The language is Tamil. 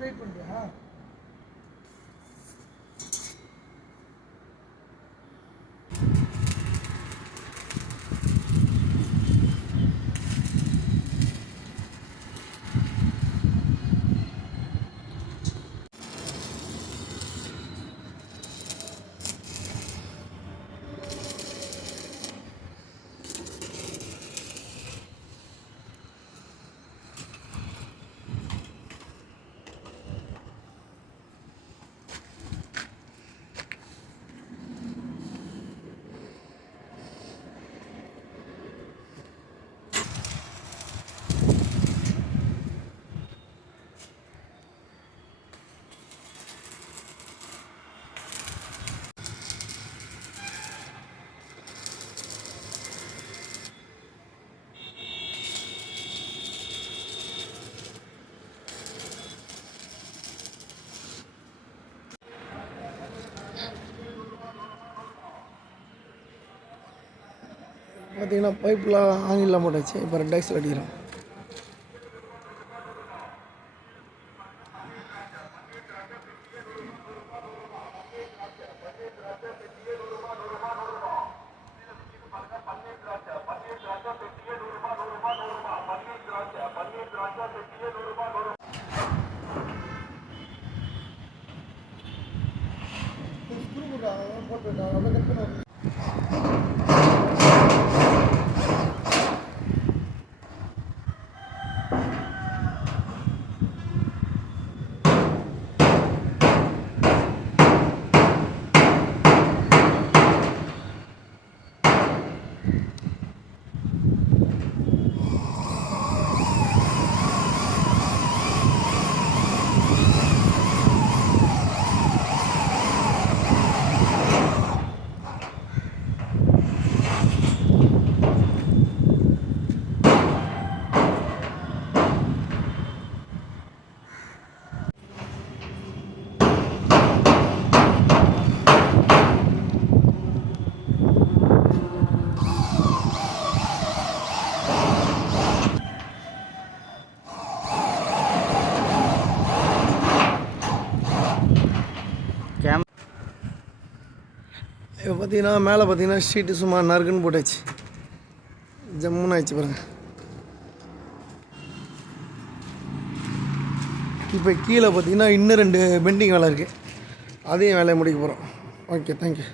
வெயிட் பண்ணுறியா? பார்த்தீங்கன்னா பைப்லாம் ஆங்கிலாம் போட்டாச்சு. இப்போ ரெட் ஆக்ஸில் அடிக்கிறோம். இப்போ பார்த்தீங்கன்னா மேலே பார்த்தீங்கன்னா ஷீட்டு சும்மா நறுக்குன்னு போட்டாச்சு. ஜம்முன்னு ஆயிடுச்சு பாருங்கள். இப்போ கீழே பார்த்தீங்கன்னா இன்னும் 2 பெண்டிங் வேலை இருக்குது. அதையும் வேலையை முடிக்க போகிறோம். Okay, thank you.